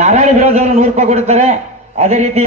ನಾರಾಯಣ ಬಿರಾಜ್ ಅವರು 100 ರೂಪಾಯಿ ಕೊಡ್ತಾರೆ. ಅದೇ ರೀತಿ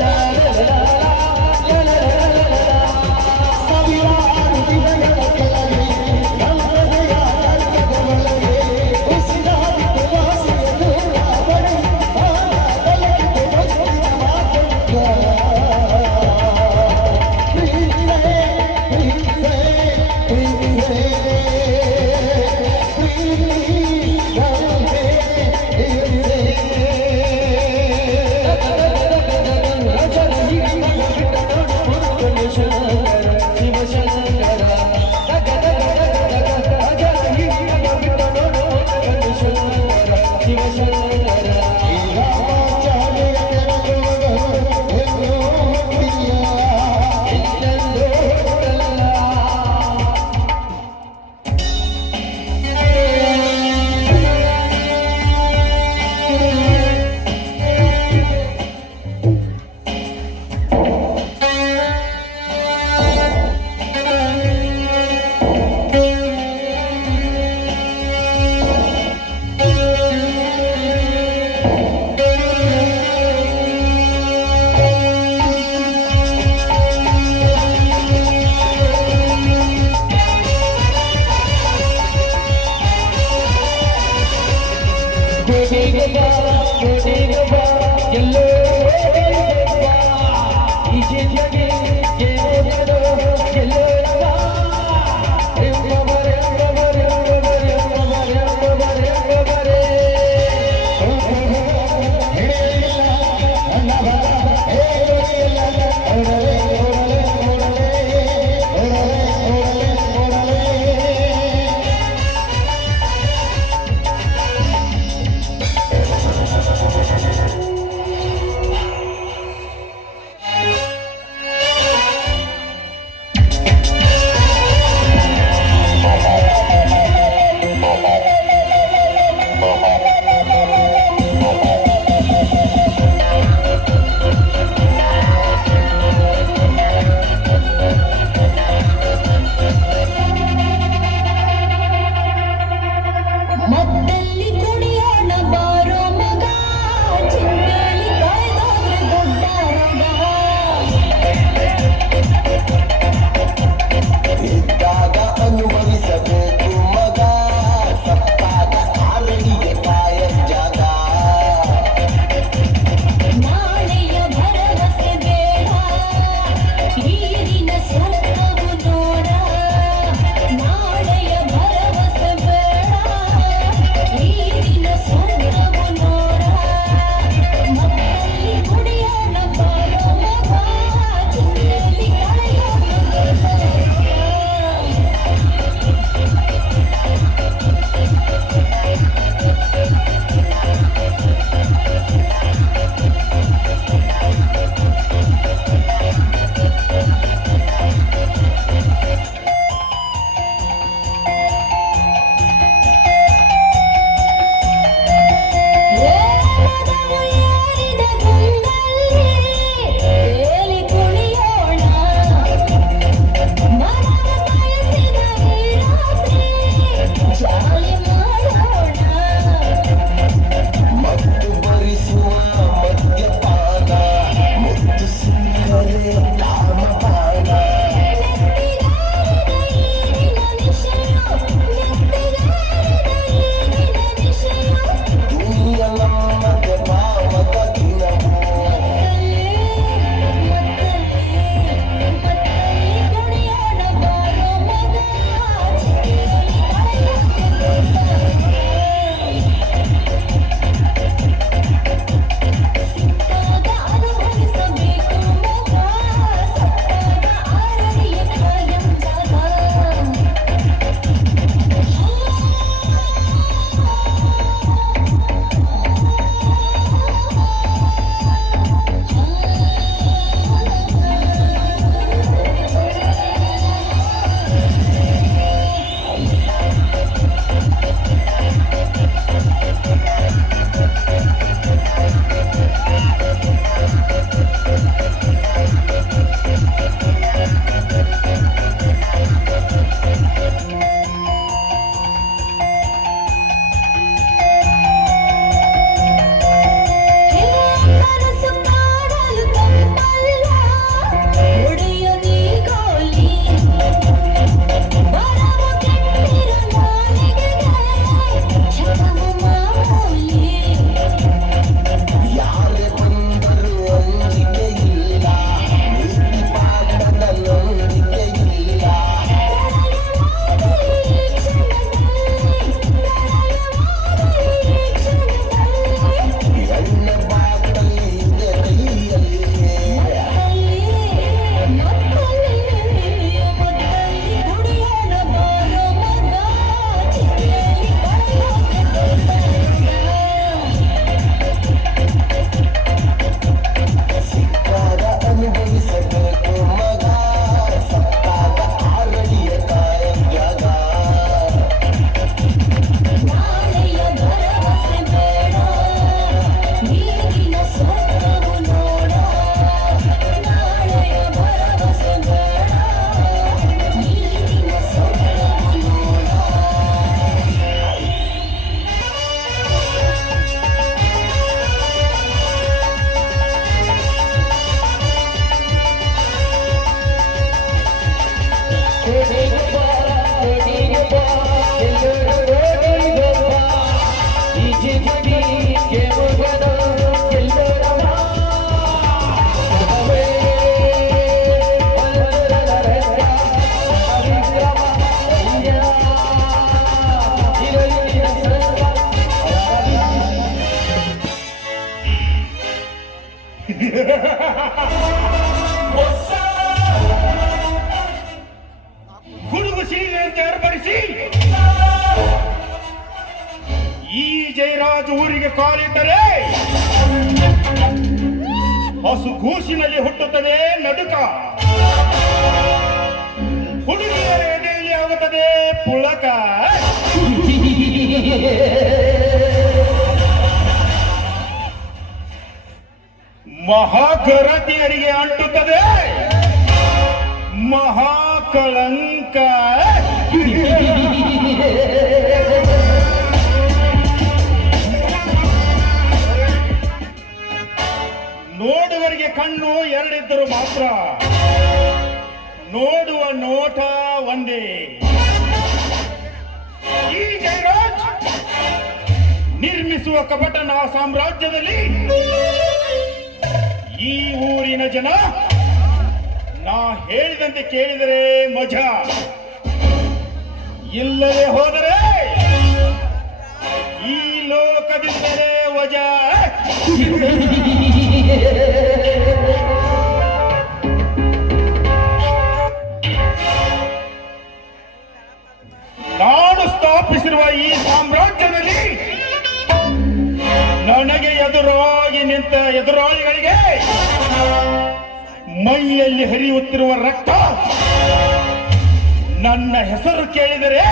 ಗುಡುಗು ಸೀರೆಯಂತೆ ಅರ್ಪಡಿಸಿ ಈ ಜಯರಾಜ್ ಊರಿಗೆ ಕಾಲಿಟ್ಟರೆ ಹಸು ಕೂಸಿನಲ್ಲಿ ಹುಟ್ಟುತ್ತದೆ ನಡುಕ, ಹುಡುಗಿಯರ ಎದೆಯಲ್ಲಿ ಆಗುತ್ತದೆ ಪುಳಕ. ಮಹಾಗರತಿಯರಿಗೆ ಅಂಟುತ್ತದೆ ಮಹಾಕಳಂಕ. ನೋಡುವರಿಗೆ ಕಣ್ಣು ಎರಡಿದ್ದರು ಮಾತ್ರ, ನೋಡುವ ನೋಟ ಒಂದೇ. ಈ ಜಯರಾಜ್ ನಿರ್ಮಿಸುವ ಕಪಟನ ಸಾಮ್ರಾಜ್ಯದಲ್ಲಿ ಈ ಊರಿನ ಜನ ನಾ ಹೇಳಿದಂತೆ ಕೇಳಿದರೆ ಮಜಾ, ಇಲ್ಲದೆ ಹೋದರೆ ಈ ಲೋಕದಿಂದಲೇ ವಜಾ. ನಾನು ಸ್ಥಾಪಿಸಿರುವ ಈ ಸಾಮ್ರಾಜ್ಯದಲ್ಲಿ ನನಗೆ ಎದುರಾಗಿ ನಿಂತ ಎದುರಾಳಿಗಳಿಗೆ ಮೈಯಲ್ಲಿ ಹರಿಯುತ್ತಿರುವ ರಕ್ತ ನನ್ನ ಹೆಸರು ಕೇಳಿದರೆ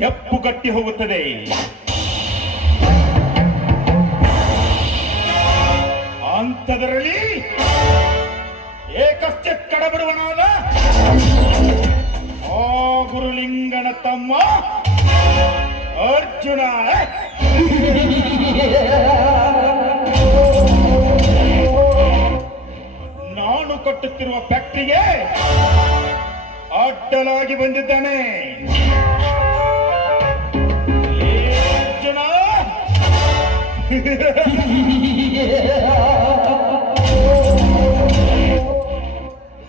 ಹೆಪ್ಪುಗಟ್ಟಿ ಹೋಗುತ್ತದೆ. ಅಂಥದರಲ್ಲಿ ಏಕಶ್ಚಿತ್ ಕಡಬಡವನಾದ ಆ ಗುರುಲಿಂಗನ ತಮ್ಮ ಅರ್ಜುನ ನಾನು ಕಟ್ಟುತ್ತಿರುವ ಫ್ಯಾಕ್ಟರಿಗೆ ಅಡ್ಡಲಾಗಿ ಬಂದಿದ್ದಾನೆ. ಅರ್ಜುನ,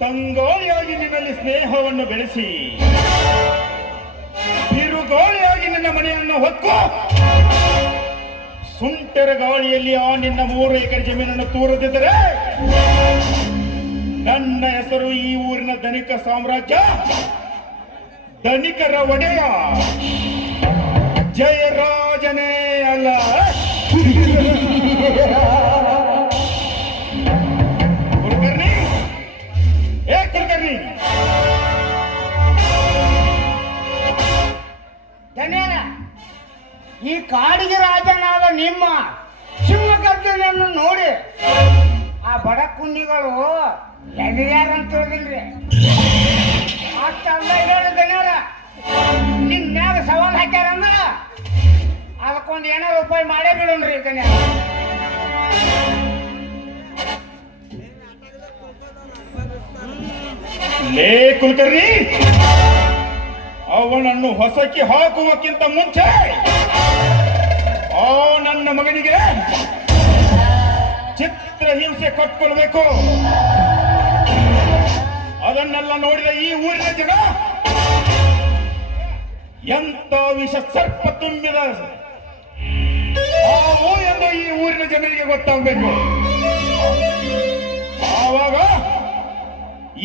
ತಂಗಾಳಿಯಾಗಿ ನಿನ್ನಲ್ಲಿ ಸ್ನೇಹವನ್ನು ಬೆಳೆಸಿ ಬಿರುಗಾಳಿಯಾಗಿ ನಿನ್ನ ಮನೆಯನ್ನು ಹೊಕ್ಕು ಸುಂಟರ ಗಾಳಿಯಲ್ಲಿ ಆ ನಿನ್ನ 3 ಎಕರೆ ಜಮೀನನ್ನು ತೂರದಿದ್ದರೆ ನನ್ನ ಹೆಸರು ಈ ಊರಿನ ಧನಿಕ ಸಾಮ್ರಾಜ್ಯ, ಧನಿಕರ ಒಡೆಯ ಜಯರಾಜನೇ ಅಲ್ಲ. ಕುಲಕರ್ಣಿ, ಏ ಕುಲಕರ್ಣಿ, ಧನ್ಯನ ಈ ಕಾಡಿಗೆ ರಾಜನಾದ ನಿಮ್ಮ ಸಿಂಹಗರ್ಜನೆಯನ್ನು ನೋಡಿ ಆ ಬಡ ಕುನ್ನಿಗಳು ಹೆದರ್ಯಾರಂತ ತಿಳಿದಿಲ್ರಿ. ಅಷ್ಟಲ್ಲ ಹೇಳಿ ಧನ್ಯರ ನಿನ್ ಮ್ಯಾಗ ಸವಾಲ್ ಹಾಕ್ಯಾರಂದ್ರ ಅದಕ್ಕೊಂದು ಏನಾರು ಉಪಾಯ ಮಾಡೇ ಬಿಡೋಣ್ರಿ ಧನ್ಯ. ಲೇ ಕುಲಕರ್ಣಿ, ಅವನನ್ನು ಹೊಸಕ್ಕೆ ಹಾಕುವಕ್ಕಿಂತ ಮುಂಚೆ ಆ ನನ್ನ ಮಗನಿಗೆ ಚಿತ್ರಹಿಂಸೆ ಕಟ್ಕೊಳ್ಬೇಕು. ಅದನ್ನೆಲ್ಲ ನೋಡಿದ ಈ ಊರಿನ ಜನ ಎಂತ ವಿಷ ಸರ್ಪ ತುಂಬಿದ ಹಾವು ಎಂದು ಈ ಊರಿನ ಜನರಿಗೆ ಗೊತ್ತಾಗಬೇಕು. ಆವಾಗ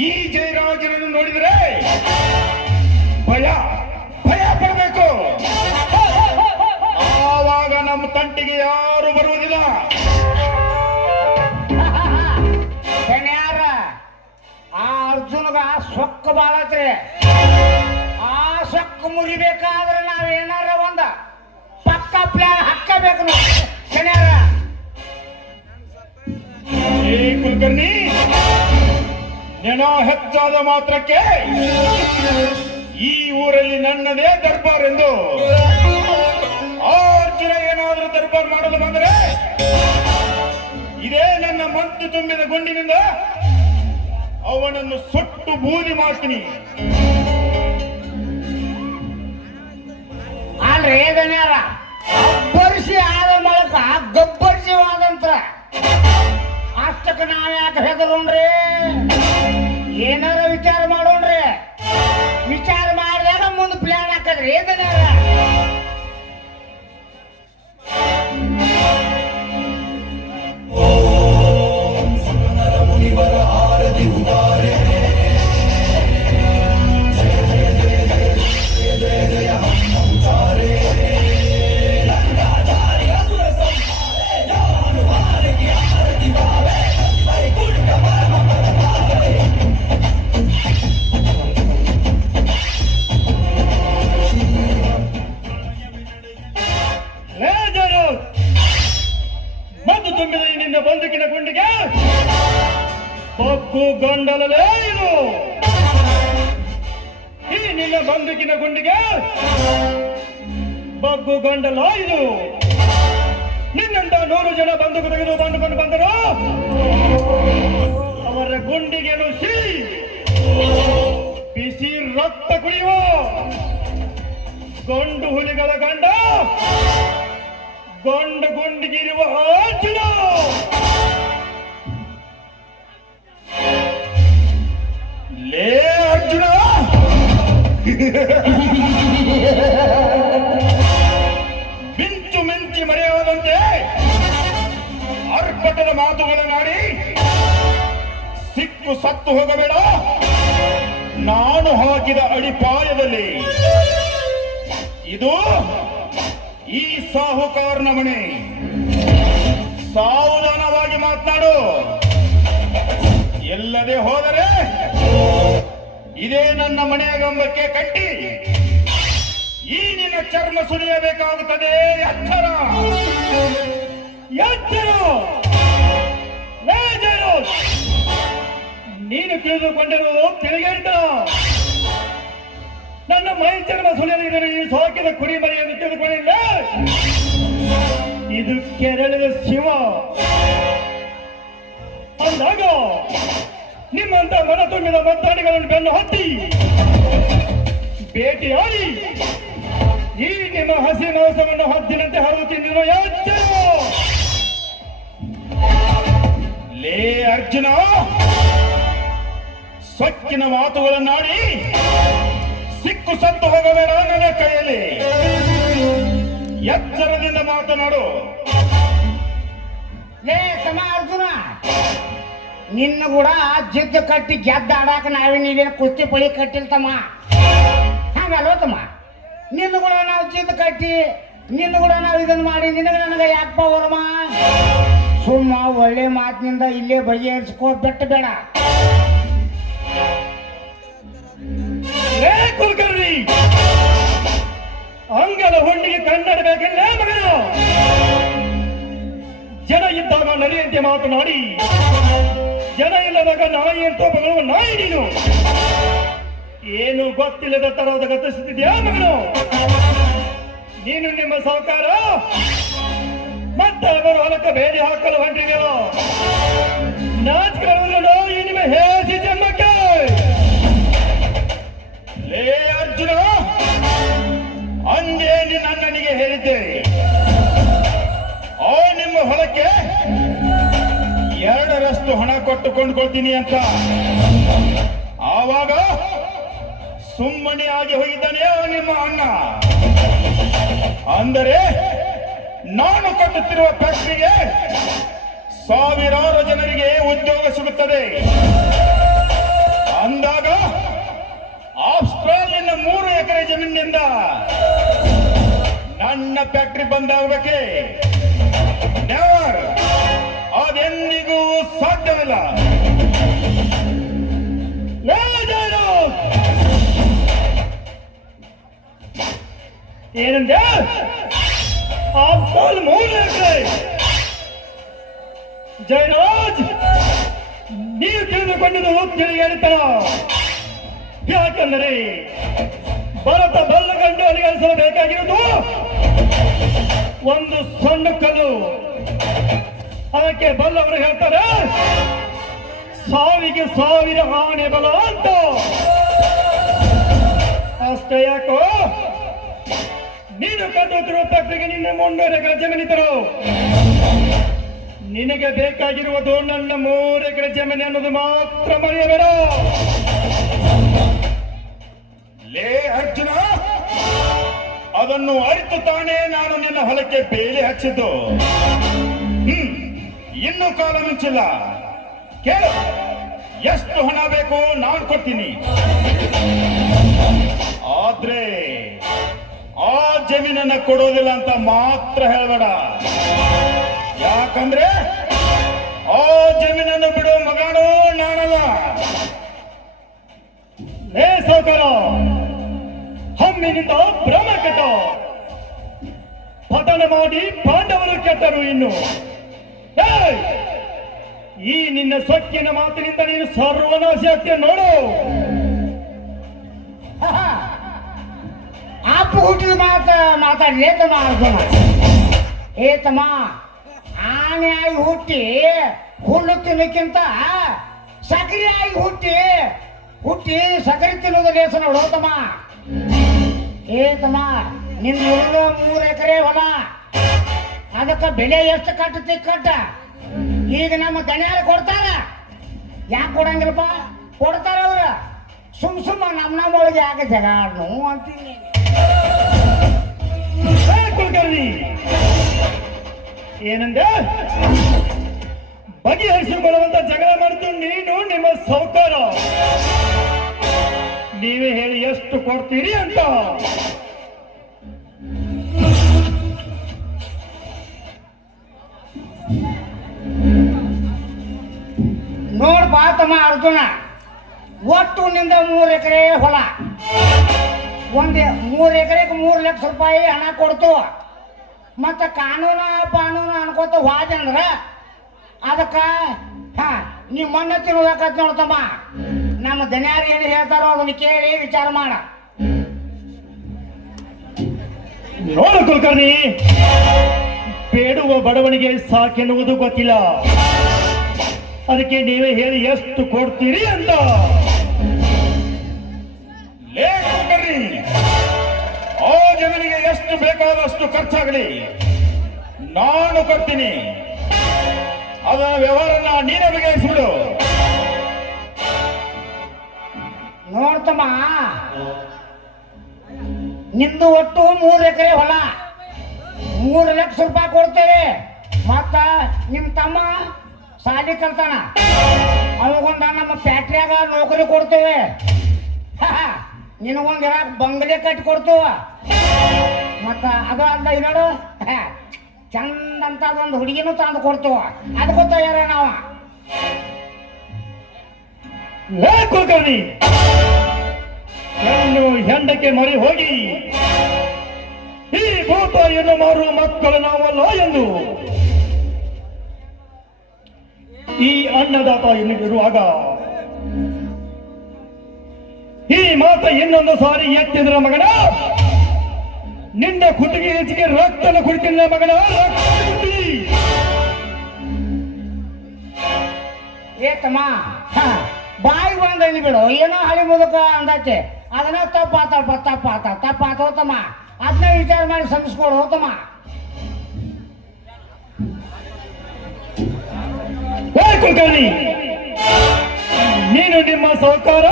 ಈ ಜಯರಾಜನನ್ನು ನೋಡಿದರೆ ಭಯ ಭಯ ಪಡಬೇಕು. ಆವಾಗ ನಮ್ಮ ತಂಟಿಗೆ ಯಾರು ಬರುವುದಿಲ್ಲ. ಧನ್ಯಾರ ಆ ಅರ್ಜುನ್ಗ ಸೊಕ್ಕ ಬಾಳತ್ರಿ. ಆ ಸೊಕ್ಕ ಮುರಿಬೇಕಾದ್ರೆ ನಾವೇನಾರ ಒಂದ ಪಕ್ಕ ಪ್ಲಾನ್ ಹಾಕಬೇಕು ನೋಡಿ ಧನ್ಯಾರ. ಏ ಕುಲಕರ್ಣಿ, ನೆನ ಹೆಚ್ಚಾದ ಮಾತ್ರಕ್ಕೆ ಈ ಊರಲ್ಲಿ ನನ್ನದೇ ದರ್ಬಾರ್ ಎಂದು ಆ ಅರ್ಜುನ ಏನಾದರೂ ದರ್ಬಾರ್ ಮಾಡಲು ಬಂದರೆ ಇದೇ ನನ್ನ ಮಂತು ತುಂಬಿದ ಗುಂಡಿನಿಂದ ಅವನನ್ನು ಸುಟ್ಟು ಬೂದಿ ಮಾಡ್ತೀನಿ. ಅಲ್ರಿ ದನ್ಯಾರ ಅಬ್ಬರ್ಸಿ ಆದ ಮೂಲಕ ಗಬ್ಬರ್ಸಿವಾದಂತ್ರ ಅಷ್ಟಕ್ಕೆ ನಾವ್ ಯಾಕೆ ಹೆದರೋಣ್ರಿ? ಏನಾರ ವಿಚಾರ ಮಾಡೋಣ್ರಿ. ವಿಚಾರ ಮಾಡಿದಾಗ ಮುಂದೆ ಪ್ಲಾನ್ ಹಾಕದ್ರಿ ದನ್ಯಾರ. ಮದ್ದು ತುಂಬಿದ ಈ ನಿನ್ನ ಬಂದುಕಿನ ಗುಂಡಿಗೆ ಬಗ್ಗು ಗಂಡಲೇ ಇದು. ಈ ನಿನ್ನ ಬಂದುಕಿನ ಗುಂಡಿಗೆ ಬಗ್ಗು ಗಂಡಲ ಇದು. ನಿನ್ನಂತ 100 ಜನ ಬಂದುಕು ತೆಗೆದು ಬಂದುಕೊಂಡು ಬಂದರು ಅವರ ಗುಂಡಿಗೆ ನುಸಿ ಬಿಸಿ ರಕ್ತ ಕುಡಿಯುವ ಗಂಡು ಹುಲಿಗಳ ಗಂಡ ಗಂಡು ಗುಂಡಿಗಿರುವ ಅರ್ಜುನ. ಲೇ ಅರ್ಜುನ, ಮಿಂಚು ಮಿಂಚಿ ಮರೆಯಾದಂತೆ ಅರ್ಪಟದ ಮಾತುಗಳನ್ನಾಡಿ ಸಿಕ್ಕು ಸತ್ತು ಹೋಗಬೇಡ. ನಾನು ಹಾಕಿದ ಅಡಿಪಾಯದಲ್ಲಿ ಇದು ಈ ಸಾಹುಕಾರನ ಮನೆ. ಸಾವಧಾನವಾಗಿ ಮಾತನಾಡು. ಎಲ್ಲದೆ ಹೋದರೆ ಇದೇ ನನ್ನ ಮನೆಯ ಗಂಬಕ್ಕೆ ಕಟ್ಟಿ ಈ ನಿನ್ನ ಚರ್ಮ ಸುಲಿಯಬೇಕಾಗುತ್ತದೆ. ಎಚ್ಚರ ಎಚ್ಚರ. ನೀನು ತಿಳಿದುಕೊಂಡಿರುವುದು ತಿಳಿಗಂಟ. ನನ್ನ ಮೈ ಚರ್ಮ ಸುಲಿಯಲಿದ್ದರೆ ಈ ಸೋಕಿದ ಕುರಿ ಮರಿಯನ್ನು ತಿಳಿದುಕೊಂಡಿಲ್ಲ. ಇದು ಕೆರಳಿದ ಶಿವ ಅಂದಾಗ ನಿಮ್ಮಂತ ಮನ ತುಂಬಿದ ಮದ್ದಾಡಿಗಳನ್ನು ಬೆನ್ನು ಹತ್ತಿ ಭೇಟಿಯಾಡಿ ಈ ನಿಮ್ಮ ಹಸಿ ಮಾಂಸವನ್ನು ಹದ್ದಿನಂತೆ ಹರಿದು ತಿಂದಿರೋ ಎಚ್ಚರ. ಲೇ ಅರ್ಜುನ, ಸೊಕ್ಕಿನ ಮಾತುಗಳನ್ನಾಡಿ ಸಿಕ್ಕು ಸತ್ತು ಹೋಗಬೇಡ. ನನ್ನ ಕೈಯಲ್ಲಿ ಎಚ್ಚರದಿಂದ ಮಾತನಾಡು. ಲೇ ಸಮ ಅರ್ಜುನ, ನಿನ್ನ ಕೂಡ ಜಿದ್ದು ಕಟ್ಟಿ ಗೆದ್ದ ಆಡಾಕ ನಾವೇನು ಕುಸ್ತಿ ಪಳಿ ಕಟ್ಟಿಲ್ತಮ್ಮ. ಹಂಗಲ್ವತ್ತಮ್ಮ, ನಿನ್ನ ಕೂಡ ನಾವು ಜಿದ್ದು ಕಟ್ಟಿ ನಿನ್ನ ಕೂಡ ನಾವು ಇದನ್ನು ಮಾಡಿ ನಿನಗೆ ನನಗೆ ಯಾಕಪ್ಪ ಹೊರಮ್ಮ? ಸುಮ್ಮ ಒಳ್ಳೆ ಮಾತಿನಿಂದ ಇಲ್ಲೇ ಬಗೆಹರಿಸ್ಕೋ, ಬೆಟ್ಟ ಬೇಡ. ಕುಲಕರ್ಣಿ, ಅಂಗಲ ಹೊಂಡಿಗೆ ಕನ್ನಡಬೇಕಲ್ಲ ಮಗನ. ಜನ ಇದ್ದಾಗ ನರಿಯಂತೆ ಮಾತನಾಡಿ ಜನ ಇಲ್ಲದಾಗ ನಾಯಿ ಅಂತ ಬಗಲುವ ನಾಯಿ ನೀನು. ಏನು ಗೊತ್ತಿಲ್ಲದ ತರಹದ ಗತಿಸುತ್ತಿದ್ಯಾ ಮಗನು? ನೀನು ನಿಮ್ಮ ಸಾಹುಕಾರ ಮತ್ತೆ ಅವರು ಹೊಲಕ್ಕೆ ಬೇರೆ ಹಾಕಲು ಹೊಂಟಿದೆಯೋ? ನಾಚಿಕೊಳ್ಳಲು ಈ ನಿಮ್ಮ ಹೇಸಿ ಜನ್ಮಕ್ಕೆ. ಲೇ ಅರ್ಜುನ, ಅಂದೇ ನಿನ್ನ ಅಣ್ಣನಿಗೆ ಹೇಳಿದ್ದೆ ಆ ನಿಮ್ಮ ಹೊಲಕ್ಕೆ 2ರಷ್ಟು ಹಣ ಕೊಟ್ಟು ಕೊಂಡ್ಕೊಳ್ತೀನಿ ಅಂತ. ಆವಾಗ ಸುಮ್ಮನೆ ಆಗಿ ಹೋಗಿದ್ದಾನೆ ನಿಮ್ಮ ಅಣ್ಣ. ಅಂದರೆ ನಾನು ಕಟ್ಟುತ್ತಿರುವ ಫ್ಯಾಕ್ಟರಿಗೆ ಸಾವಿರಾರು ಜನರಿಗೆ ಉದ್ಯೋಗ ಸಿಗುತ್ತದೆ ಅಂದಾಗ ಆಸ್ಟ್ರೇಲಿಯನ್ 3 ಎಕರೆ ಜಮೀನಿನಿಂದ ನನ್ನ ಫ್ಯಾಕ್ಟರಿ ಬಂದಾಗಬೇಕೆ? ನೆವರ್. ಅದೆಂದಿಗೂ ಸಾಧ್ಯವಿಲ್ಲ. ಏನಂದೆ? ಆ 3 ಎಕರೆ ಜಯರಾಜ್, ನೀವು ತಿಳಿದುಕೊಂಡಿದ್ದು ತಿಳಿ ಹೇಳ್ತಾರ. ಯಾಕಂದರೆ ಭರತ ಬಲ್ಲಗಂಡು ಅಲಿಗಳಿಸಲು ಬೇಕಾಗಿರುವುದು ಒಂದು ಸಣ್ಣ ಕಲ್ಲು. ಅದಕ್ಕೆ ಬಲ್ಲವರು ಹೇಳ್ತಾರೆ ಸಾವಿಗೆ ಸಾವಿರ ಆನೆ ಬಲ ಅಂತ. ಅಷ್ಟೇ ಯಾಕೋ ನೀನು ಕಟ್ಟುತ್ತಿರುವ ಫ್ಯಾಕ್ಟರಿಗೆ ನಿನ್ನ 300 ಎಕರೆ ಜಮೀನು ತರೋ. ನಿನಗೆ ಬೇಕಾಗಿರುವುದು ನನ್ನ 3 ಎಕರೆ ಜಮೀನು ಅನ್ನೋದು ಮಾತ್ರ ಮರೆಯಬೇಡ. ಲೇ ಅರ್ಜುನ, ಅದನ್ನು ಅರಿತು ತಾನೇ ನಾನು ನಿನ್ನ ಹೊಲಕ್ಕೆ ಬೇಲಿ ಹಚ್ಚಿದ್ದು. ಇನ್ನೂ ಕಾಲ ಮಿಂಚಿಲ್ಲ. ಕೇಳು, ಎಷ್ಟು ಹಣ ಬೇಕು ನಾನು ಕೊಡ್ತೀನಿ. ಆದ್ರೆ ಆ ಜಮೀನನ್ನ ಕೊಡೋದಿಲ್ಲ ಅಂತ ಮಾತ್ರ ಹೇಳಬೇಡ. ಯಾಕಂದ್ರೆ ಆ ಜಮೀನನ್ನು ಬಿಡೋ ಮಗನೂ ನಾನಲ್ಲ. ಲೇ ಸಾವುಕಾರ, ಹಮ್ಮಿನಿಂದ ಭ್ರಮ ಕೆಟ್ಟ. ಪತನ ಮಾಡಿ ಪಾಂಡವರು ಕೆಟ್ಟರು. ಇನ್ನು ಏಯ್! ಈ ನಿನ್ನ ಸೊಕ್ಕಿನ ಮಾತಿನಿಂದ ನೀನು ಸರ್ವನಾಶ ಆಗ್ತೀಯ ನೋಡು. ಅಪ್ಪ ಹುಟ್ಟಿದ ಮಾತಾಡ್ಲೇ ತಮ್ಮ ಅರ್ಜುನ. ಏ ತಮ್ಮ, ಆನೆ ಆಗಿ ಹುಟ್ಟಿ ಹುಲ್ಲು ತಿನ್ನಕ್ಕಿಂತ ಸಗರಿ ಆಗಿ ಹುಟ್ಟಿ ಸಗರಿ ತಿನ್ನೋದು ಲೇಸ ನೋಡು ತಮ್ಮ. ಏ ತಮ್ಮ, ನಿನ್ 3 ಎಕರೆ ಹೊಲ, ಅದಕ್ಕೆ ಬೆಲೆ ಎಷ್ಟು ಕಟ್ಟತಿ ಕಟ್ಟ. ಈಗ ನಮ್ಮ ದಣಿಯಾರ ಕೊಡ್ತಾರ, ಯಾಕೆ ಕೊಡಂಗಿಲ್ಲಪ್ಪ? ಕೊಡ್ತಾರ ಅವ್ರ. ಸುಮ್ಮ ನಮ್ಮೊಳಗೆ ಯಾಕೆ ಜಗಾಡ್ನು ಅಂತೀನಿ. ಕುಲಕರ್ಣಿ, ಏನಂದೆ? ಬಗೆಹರಿಸಿಕೊಳ್ಳುವಂತ ಜಗಳ ಮಾಡ್ತು ನೀನು ನಿಮ್ಮ ಸಾವುಕಾರ. ನೀವೇ ಹೇಳಿ ಎಷ್ಟು ಕೊಡ್ತೀರಿ ಅಂತ. ನೋಡ್ಬಾ ತಮ್ಮ ಅರ್ಜುನ, ಒಟ್ಟು ನಿಂದ 3 ಎಕರೆ ಹೊಲ, 3 ಎಕರೆಗೆ 3 ಲಕ್ಷ ರೂಪಾಯಿ ಹಣ ಕೊಡ್ತು. ಮತ್ತ ಕಾನೂನು ಅನ್ಕೋತ ಹೋದಂದ್ರ ಅದಕ್ಕ ನೀ ಮಣ್ಣು ತಿನ್ನೋದಾಕತ್ ನೋಡ್ತಮ್ಮ. ನಮ್ಮ ದನಿಯಾರು ಏನು ಹೇಳ್ತಾರೋ ಅದನ್ನ ಕೇಳಿ ವಿಚಾರ ಮಾಡ. ನೋಡು ಕುಲಕರ್ಣಿ, ಬೇಡುವ ಬಡವನಿಗೆ ಸಾಕೆನ್ನುವುದು ಗೊತ್ತಿಲ್ಲ. ಅದಕ್ಕೆ ನೀವೇ ಹೇಳಿ ಎಷ್ಟು ಕೊಡ್ತೀರಿ ಅಂತ. ಲೇ ಕುಲಕರ್ಣಿ, ಆ ಜಮೀನಿಗೆ ಎಷ್ಟು ಬೇಕಾದಷ್ಟು ಖರ್ಚಾಗಲಿ ನಾನು ಕೊಡ್ತೀನಿ. ಅದರ ವ್ಯವಹಾರನ ನೀನೇ ಬಗೆಹರಿಸಿಬಿಡು. ನೋಡ್ತಮ್ಮ, ನಿಂದು ಒಟ್ಟು 3 ಎಕರೆ ಹೊಲ, 3 ಲಕ್ಷ ರೂಪಾಯಿ ಕೊಡ್ತೇವೆ. ಮತ್ತ ನಿಮ್ ತಮ್ಮ ಸಾಲಿ ಕಲ್ತಾನ, ಅವಗೊಂದ ನಮ್ಮ ಫ್ಯಾಕ್ಟ್ರಿಯಾಗ ನೌಕರಿ ಕೊಡ್ತೇವೆ. ನಿನಗೊಂದು ಬಂಗಲೆ ಕಟ್ಟಿ ಕೊಡ್ತೀವ. ಮತ್ತ ಅದು ಅಲ್ಲ ಇರೋಡು ಚಂದ ಅಂತ ಅದೊಂದು ಹುಡುಗಿನೂ ತಂದು ಕೊಡ್ತೀವ. ಅದಕ್ಕೂ ತಯಾರ ನಾವ. ಲೇ ಕುಲಕರ್ಣಿ, ಹೆಣ್ಣು ಹೆಂಡಕ್ಕೆ ಮರಿ ಹೋಗಿ ಈ ಭೂತಾಯಿಯನ್ನು ಮಾರುವ ಮಕ್ಕಳು ನಾವಲ್ಲ ಎಂದು ಈ ಅನ್ನದಾತ ಎನ್ನುತ್ತಿರುವಾಗ ಈ ಮಾತ ಇನ್ನೊಂದು ಸಾರಿ ಎತ್ತಿದ್ರ ಮಗನ, ನಿನ್ನ ಕುತ್ತಿಗೆ ಹೆಚ್ಚಿಗೆ ರಕ್ತನ ಕುಡಿತಿಲ್ಲ ಮಗನ. ಏತಮ್ಮ, ಬಾಯಿ ಬಂದ ಬಿಡು. ಏನೋ ಹಳಿ ಮುದುಕ ಅಂದೈತೆ, ಅದನ್ನ ತಪ್ಪಾತಮ್ಮ. ಅದನ್ನ ವಿಚಾರ ಮಾಡಿ ಸಂಸ್ಕೊಡು ಹೋತಮ್ಮ. ಕುಲಕರ್ಣಿ, ನೀನು ನಿಮ್ಮ ಸಾವುಕಾರ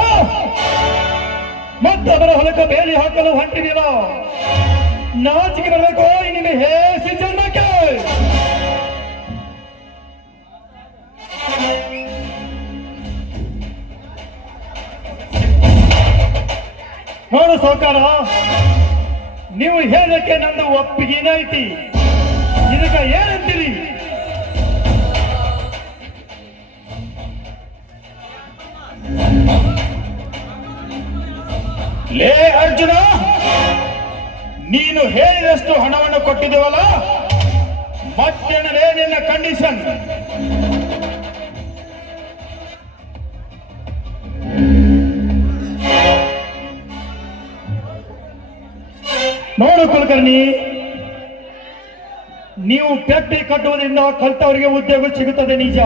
ಮತ್ತೊಬ್ಬರ ಹೊಲಕ್ಕೆ ಬೇಲಿ ಹಾಕಲು ಹೊಂಟಿದ್ದೀರ. ನಾಚಿಕೆ ಬರಬೇಕು ನಿನ್ನ ಹೇಸಿ ಜನ್ಮಕ್ಕೆ. ನೋಡು ಸಾವುಕಾರ, ನೀವು ಹೇಳಕ್ಕೆ ನಂದು ಒಪ್ಪಿಗೆನ ಐತಿ. ಇದಕ್ಕ ಏನಂತೀರಿ? ಲೇ ಅರ್ಜುನ, ನೀನು ಹೇಳಿದಷ್ಟು ಹಣವನ್ನು ಕೊಟ್ಟಿದ್ದೇವಲ್ಲ, ಮತ್ತೇನರೇ ನಿನ್ನ ಕಂಡೀಷನ್? ನೋಡು ಕುಲಕರ್ಣಿ, ನೀವು ಫ್ಯಾಕ್ಟರಿ ಕಟ್ಟುವುದರಿಂದ ಕಲ್ತವರಿಗೆ ಉದ್ಯೋಗ ಸಿಗುತ್ತದೆ ನಿಜ.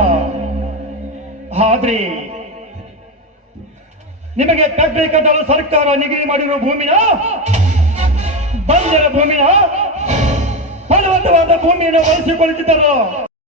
ಆದ್ರೆ ನಿಮಗೆ ಫ್ಯಾಕ್ಟರಿ ಕಟ್ಟಲು ಸರ್ಕಾರ ನಿಗದಿ ಮಾಡಿರುವ ಭೂಮಿನ ಬಂಜರ ಭೂಮಿನ ಫಲವತ್ತವಾದ ಭೂಮಿಯನ್ನು ಬಳಸಿಕೊಳ್ಳುತ್ತಿದ್ದರು